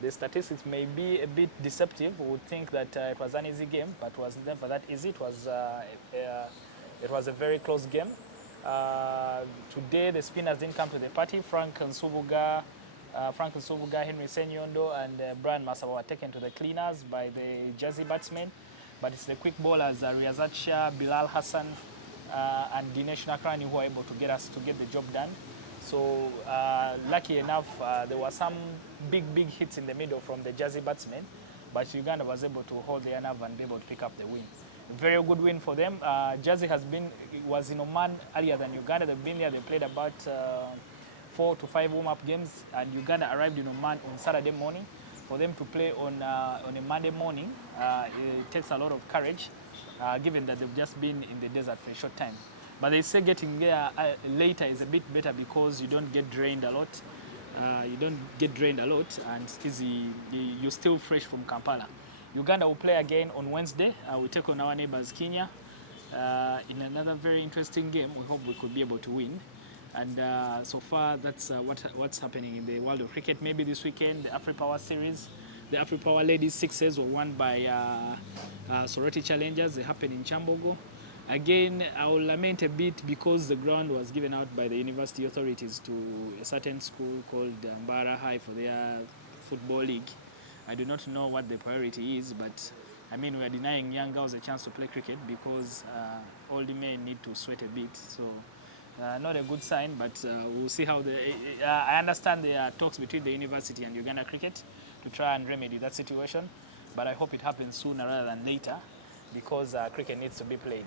The statistics may be a bit deceptive. We would think that it was an easy game, but it was never that easy. It was a very close game. Today, the spinners didn't come to the party. Frank Nsubuga, Henry Senyondo, and Brian Masaba were taken to the cleaners by the Jersey batsmen. But it's the quick bowlers, Riyazat Shah, Bilal Hassan, and Dinesh Nakrani who are able to get the job done. So lucky enough, there were some big hits in the middle from the Jersey batsmen, but Uganda was able to hold their nerve and be able to pick up the win. Very good win for them. Jersey was in Oman earlier than Uganda. They've been there. They played about 4 to 5 warm-up games, and Uganda arrived in Oman on Saturday morning. For them to play on a Monday morning, it takes a lot of courage, given that they've just been in the desert for a short time. But they say getting there later is a bit better because you don't get drained a lot. And you're still fresh from Kampala. Uganda will play again on Wednesday. We take on our neighbors Kenya in another very interesting game. We hope we could be able to win. And so far, that's what's happening in the world of cricket. Maybe this weekend, the AfriPower series, the AfriPower Ladies Sixes were won by Soroti Challengers. They happen in Chambogo. Again, I will lament a bit because the ground was given out by the university authorities to a certain school called Mbara High for their football league. I do not know what the priority is, but I mean, we are denying young girls a chance to play cricket because older men need to sweat a bit. So not a good sign, but we'll see how I understand there are talks between the university and Uganda Cricket to try and remedy that situation, but I hope it happens sooner rather than later because cricket needs to be played.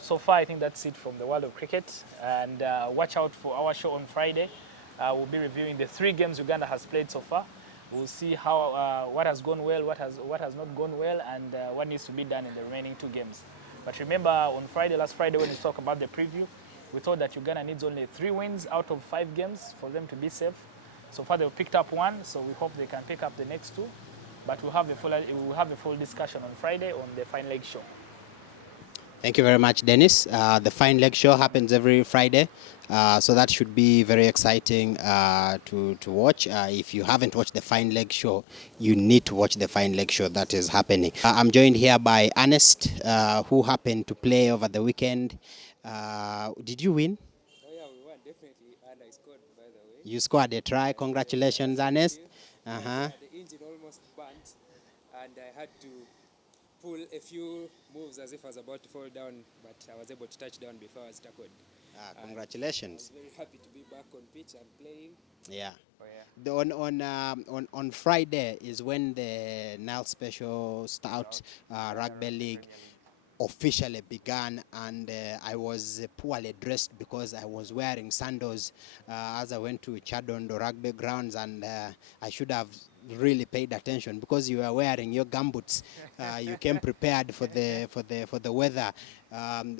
So far, I think that's it from the world of cricket, and watch out for our show on Friday. We'll be reviewing the 3 games Uganda has played so far. We'll see how what has gone well, what has not gone well, and what needs to be done in the remaining 2 games. But remember, on last Friday, when we talked about the preview, we thought that Uganda needs only 3 wins out of 5 games for them to be safe. So far, they've picked up one, so we hope they can pick up the next two. But we'll have a full discussion on Friday on the fine leg show. Thank you very much, Dennis. The Fine Leg Show happens every Friday, so that should be very exciting to watch. If you haven't watched the Fine Leg Show, you need to watch the Fine Leg Show that is happening. I'm joined here by Ernest, who happened to play over the weekend. Did you win? Oh yeah, we won definitely, and I scored, by the way. You scored a try. Congratulations, Ernest. The engine almost burnt, and I had to pull a few moves as if I was about to fall down, but I was able to touch down before I was tackled. Congratulations. I was very happy to be back on pitch and playing. Yeah. Oh, yeah. On Friday is when the Nile Stout Rugby League officially began, and I was poorly dressed because I was wearing sandals as I went to Chadondo rugby grounds, and I should have really paid attention because you were wearing your gumboots. You came prepared for the weather,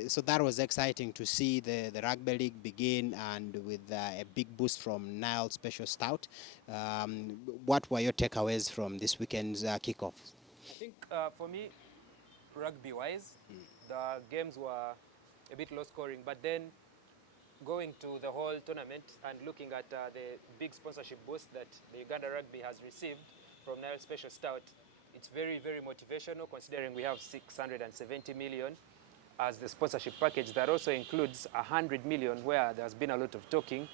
so that was exciting to see the rugby league begin, and with a big boost from Nile Special Stout. What were your takeaways from this weekend's kickoff? I think for me, rugby-wise, the games were a bit low-scoring, but then going to the whole tournament and looking at the big sponsorship boost that the Uganda Rugby has received from Nile Special Stout, it's very, very motivational, considering we have 670 million as the sponsorship package. That also includes 100 million, where there's been a lot of talking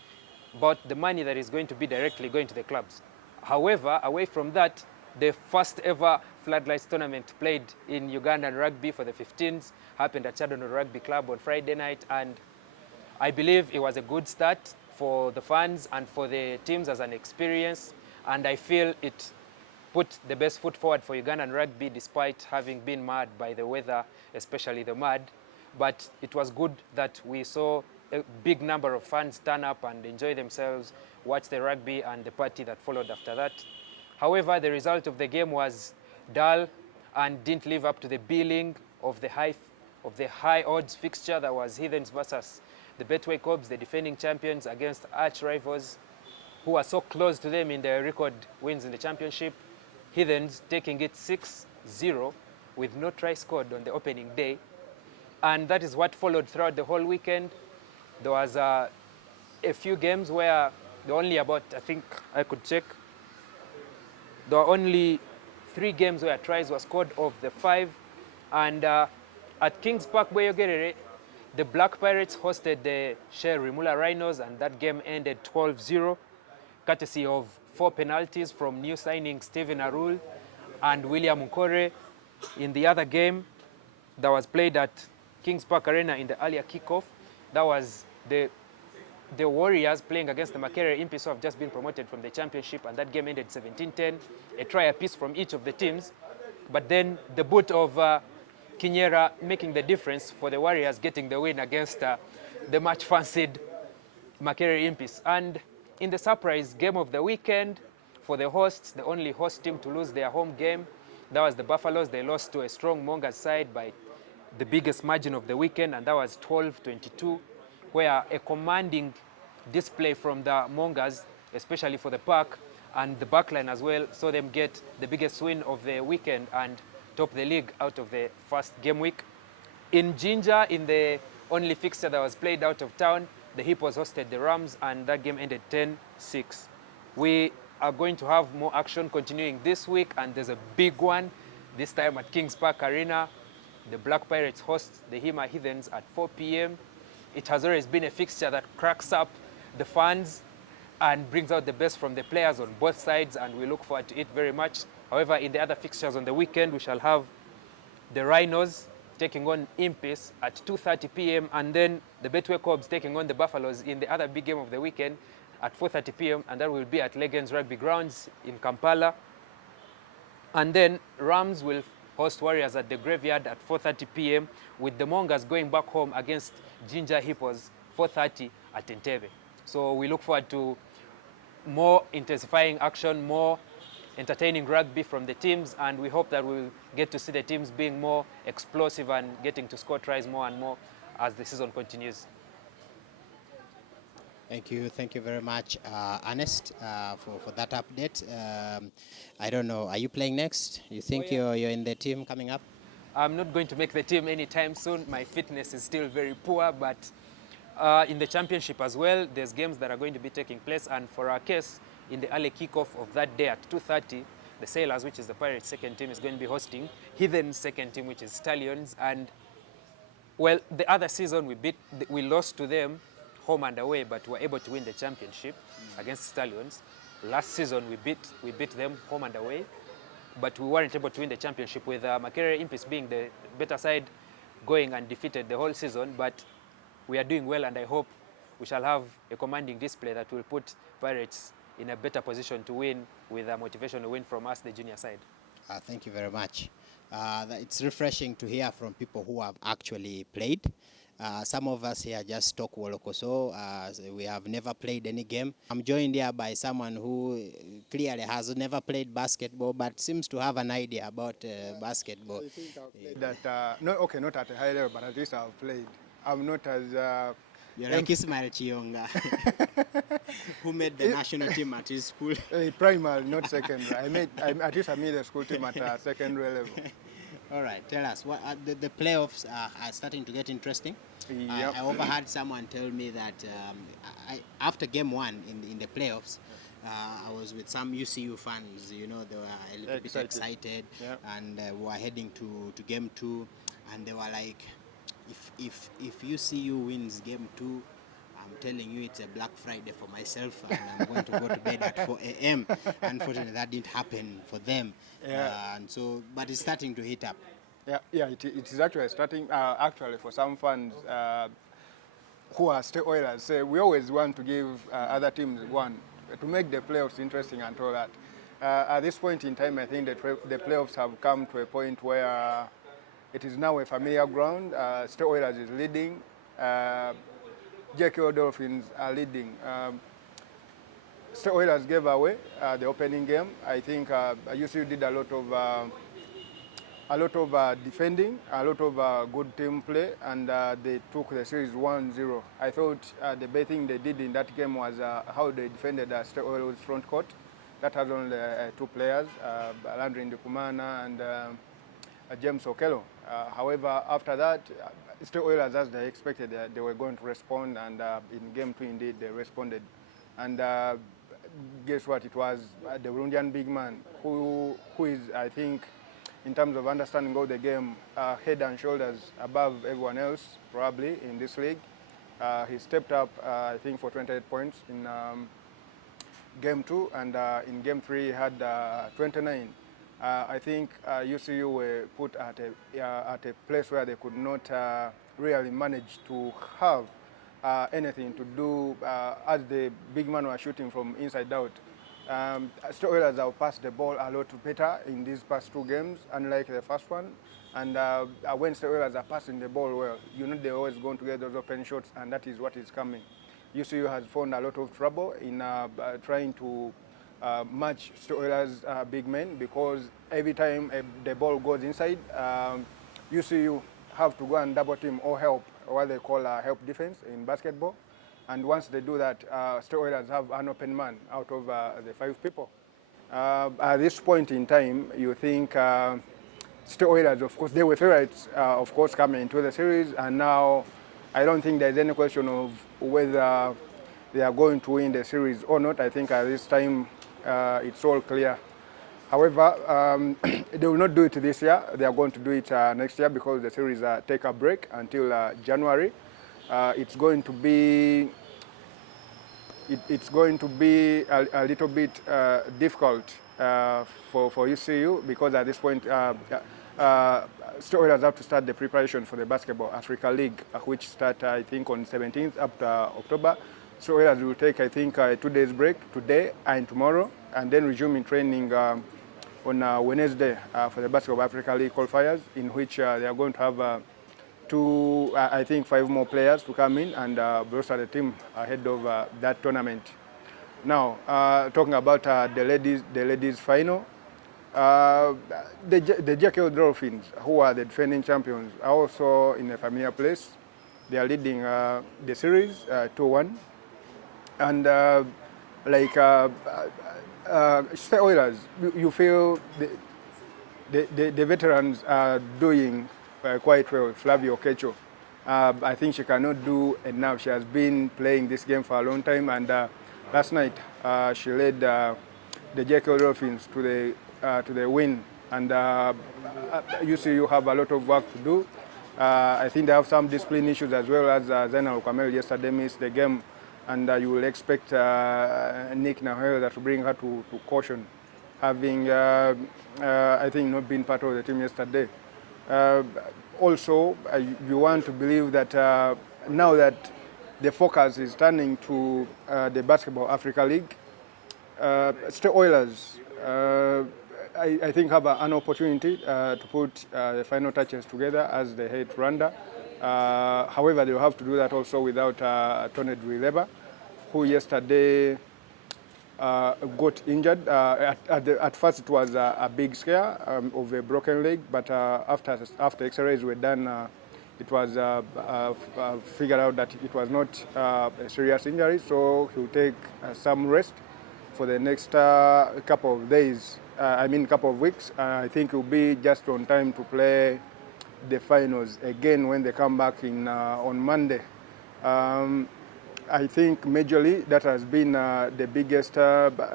about the money that is going to be directly going to the clubs. However, away from that, the first ever Floodlights tournament played in Ugandan rugby for the 15s happened at Chadondo Rugby Club on Friday night, and I believe it was a good start for the fans and for the teams as an experience, and I feel it put the best foot forward for Ugandan rugby despite having been marred by the weather, especially the mud. But it was good that we saw a big number of fans turn up and enjoy themselves, watch the rugby and the party that followed after that. However, the result of the game was dull and didn't live up to the billing of the high odds fixture that was Heathens versus the Betway Cobs, the defending champions, against arch rivals who are so close to them in their record wins in the championship. Heathens taking it 6-0 with no try scored on the opening day. And that is what followed throughout the whole weekend. There was a few games where there were only about, I think I could check, there were only 3 games where tries were scored of the 5. And at Kings Park, Boyogerere, the Black Pirates hosted the Shell Rimula Rhinos, and that game ended 12-0, courtesy of 4 penalties from new signing Stephen Arul and William Nkore. In the other game that was played at Kings Park Arena in the earlier kickoff, that was the Warriors playing against the Magero Impies, who have just been promoted from the championship, and that game ended 17-10, a try apiece from each of the teams. But then the boot of Kinyera making the difference for the Warriors, getting the win against the much-fancied Magero Impies. And in the surprise game of the weekend for the hosts, the only host team to lose their home game, that was the Buffaloes. They lost to a strong Mongas side by the biggest margin of the weekend, and that was 12-22, where a commanding display from the Mongas, especially for the pack and the backline as well, saw them get the biggest win of the weekend and top the league out of the first game week. In Jinja, in the only fixture that was played out of town, the Hippos hosted the Rams, and that game ended 10-6. We are going to have more action continuing this week, and there's a big one this time at Kings Park Arena. The Black Pirates host the Hima Heathens at 4 p.m. It has always been a fixture that cracks up the fans and brings out the best from the players on both sides, and we look forward to it very much. However, in the other fixtures on the weekend, we shall have the Rhinos taking on Impies at 2:30 p.m. and then the Betway Cobs taking on the Buffaloes in the other big game of the weekend at 4:30 p.m. and that will be at Legends Rugby Grounds in Kampala. And then Rams will host Warriors at the Graveyard at 4:30 p.m. with the Mongas going back home against Jinja Hippos 4:30 at Entebbe. So we look forward to more intensifying action, more entertaining rugby from the teams, and we hope that we'll get to see the teams being more explosive and getting to score tries more and more as the season continues. Thank you very much, Ernest, for that update. I don't know, are you playing next? You think you're in the team coming up? I'm not going to make the team anytime soon. My fitness is still very poor, but in the championship as well, there's games that are going to be taking place. And for our case, in the early kickoff of that day at 2:30, the Sailors, which is the Pirates' second team, is going to be hosting Heathen's second team, which is Stallions. And well, the other season we lost to them home and away, but we were able to win the championship against Stallions. Last season we beat them home and away, but we weren't able to win the championship with Magero Impis being the better side, going undefeated the whole season. But we are doing well, and I hope we shall have a commanding display that will put Pirates in a better position to win, with a motivation to win from us, the junior side. Thank you very much. It's refreshing to hear from people who have actually played. Some of us here just talk Wolokoso. We have never played any game. I'm joined here by someone who clearly has never played basketball, but seems to have an idea about basketball. I think I've played that, not at a high level, but at least I've played. I'm not as... You're like Ismail Chionga, who made the national team at his school. Primary, not secondary. At least I made the school team at secondary level. All right, tell us, what the playoffs are starting to get interesting. Yep. I overheard someone tell me that after game one in the playoffs, I was with some UCU fans. You know, they were a little bit excited, Yep. and we were heading to game two, and they were like, if UCU wins game two, I'm telling you, it's a Black Friday for myself, and I'm going to go to bed at 4 a.m. Unfortunately, that didn't happen for them. Yeah. And so, but it's starting to heat up. Yeah, it is actually starting. Actually, for some fans who are still Oilers, say we always want to give other teams one to make the playoffs interesting and all that. At this point in time, I think that the playoffs have come to a point where it is now a familiar ground. Still Oilers is leading. JKO Dolphins are leading. Still Oilers gave away the opening game. I think UCU did a lot of defending, a lot of good team play, and they took the series 1-0. I thought the best thing they did in that game was how they defended Still Oilers front court. That has only two players, Landry Ndikumana and James Okello. However, after that, Still Oilers, as they expected, they were going to respond, and in game two, indeed, they responded. And guess what? It was the Burundian big man who is, I think, in terms of understanding of the game, head and shoulders above everyone else, probably, in this league. He stepped up, I think, for 28 points in game two, and in game three, he had 29. I think UCU were put at a place where they could not really manage to have anything to do as the big man was shooting from inside out. Still Oilers have passed the ball a lot better in these past two games, unlike the first one. And when Still Oilers are passing the ball well, you know they're always going to get those open shots, and that is what is coming. UCU has found a lot of trouble in trying to match Still Oilers big men, because every time the ball goes inside, UCU have to go and double team or help, what they call help defense in basketball. And once they do that, Still Oilers have an open man out of the 5 people. At this point in time, you think Still Oilers, of course, they were favorites, of course, coming into the series, and now I don't think there's any question of whether they are going to win the series or not. I think at this time, it's all clear. However, they will not do it this year. They are going to do it next year, because the series take a break until January. It's going to be a little bit difficult for UCU, because at this point, Still Oilers have to start the preparation for the Basketball Africa League, which start, I think, on 17th up to October. Still Oilers will take, I think, a 2 days break today and tomorrow, and then resume in training on Wednesday for the Basketball Africa League qualifiers, in which they are going to have I think 5 more players to come in and bolster the team ahead of that tournament. Now, talking about the ladies final, the JKO Dolphins, who are the defending champions, are also in a familiar place. They are leading the series 2-1. And State Oilers, you feel the veterans are doing quite well. Flavio Kecho, I think she cannot do enough. She has been playing this game for a long time, and last night she led the Jekyll Dolphins to the win. And you see, you have a lot of work to do. I think they have some discipline issues as well, as Zainal Kamel yesterday missed the game, and you will expect Nick Nahel to bring her to caution, having I think not been part of the team yesterday. Also, you want to believe that now that the focus is turning to the Basketball Africa League, State Oilers, I think have an opportunity to put the final touches together as the head Rwanda. However, they will have to do that also without Tony Drileba, who yesterday got injured. At first it was a big scare of a broken leg, but after x-rays were done, it was figured out that it was not a serious injury, so he'll take some rest for the next couple of days, couple of weeks. I think he'll be just on time to play the finals again when they come back on Monday. I think majorly that has been the biggest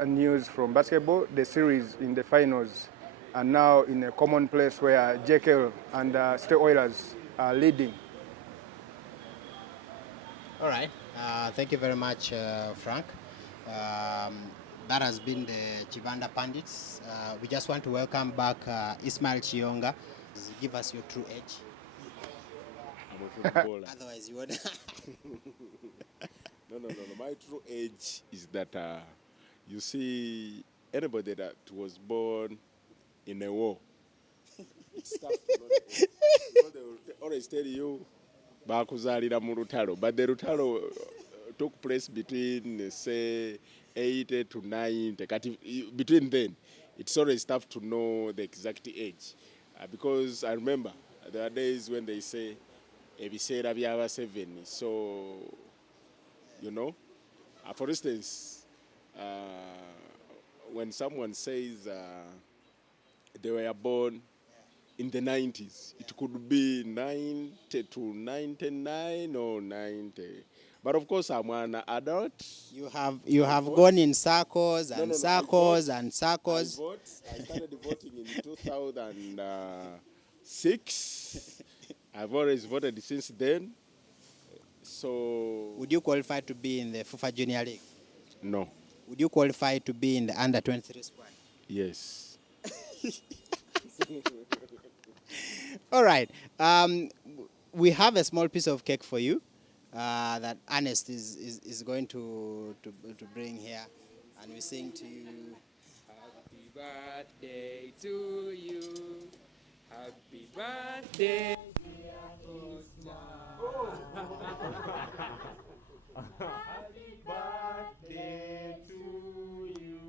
news from basketball. The series in the finals are now in a common place where JKL and State Oilers are leading. All right. Thank you very much, Frank. That has been the Kibanda Pundits. We just want to welcome back Ismail Chionga. Give us your true age. I'm a footballer. Otherwise, you would. No. My true age is that you see anybody that was born in a war, it's tough to know the age. Because they will always tell you, bakuzalira mu lutalo, but the lutalo took place between, say, 80 to 90. Between then, it's always tough to know the exact age. Because I remember there are days when they say, ebiseera byaba 7. So, you know, for instance, when someone says they were born in the 90s, it could be 90 to 99 or 90. But of course, I'm an adult. You have gone in circles and circles and circles. I started voting in 2006. I've always voted since then. So, would you qualify to be in the FIFA Junior League? No. Would you qualify to be in the under-23 squad? Yes. All right. We have a small piece of cake for you that Ernest is going to bring here, and we sing to you. Happy birthday to you. Happy birthday, dear Osman. Happy birthday to you.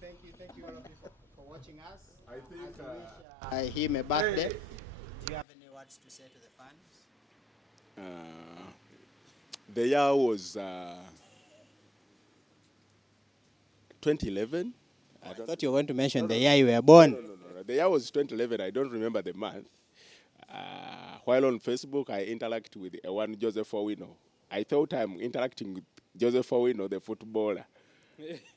Thank you all of you for watching us. I think Wish him a birthday. Do you have any words to say to the fans? the year was 2011. I thought you were going to mention the year you were born. No. The year was 2011. I don't remember the month. While on Facebook, I interact with one Joseph Owino. I thought I'm interacting with Joseph Owino, the footballer.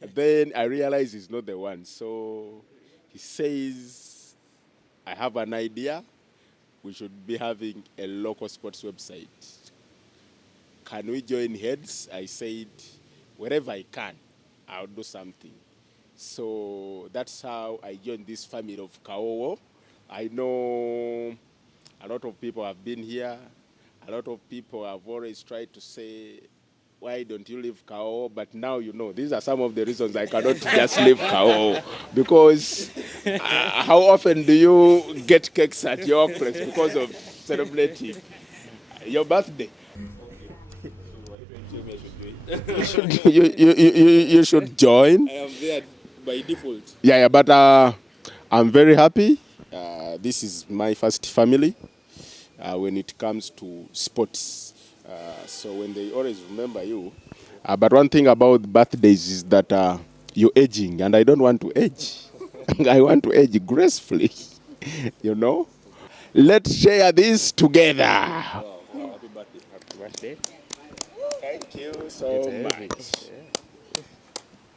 Then I realized he's not the one. So he says, I have an idea. We should be having a local sports website. Can we join heads? I said, wherever I can, I'll do something. So that's how I joined this family of Kaowo. I know a lot of people have been here. A lot of people have always tried to say, why don't you leave Kaowo? But now you know, these are some of the reasons I cannot just leave Kaowo. Because how often do you get cakes at your place because of celebrating your birthday? You should join. I am there by default. Yeah, but I'm very happy. This is my first family when it comes to sports. So when they always remember you. But one thing about birthdays is that you're aging, and I don't want to age. I want to age gracefully, you know. Let's share this together. Happy birthday. Thank you so much.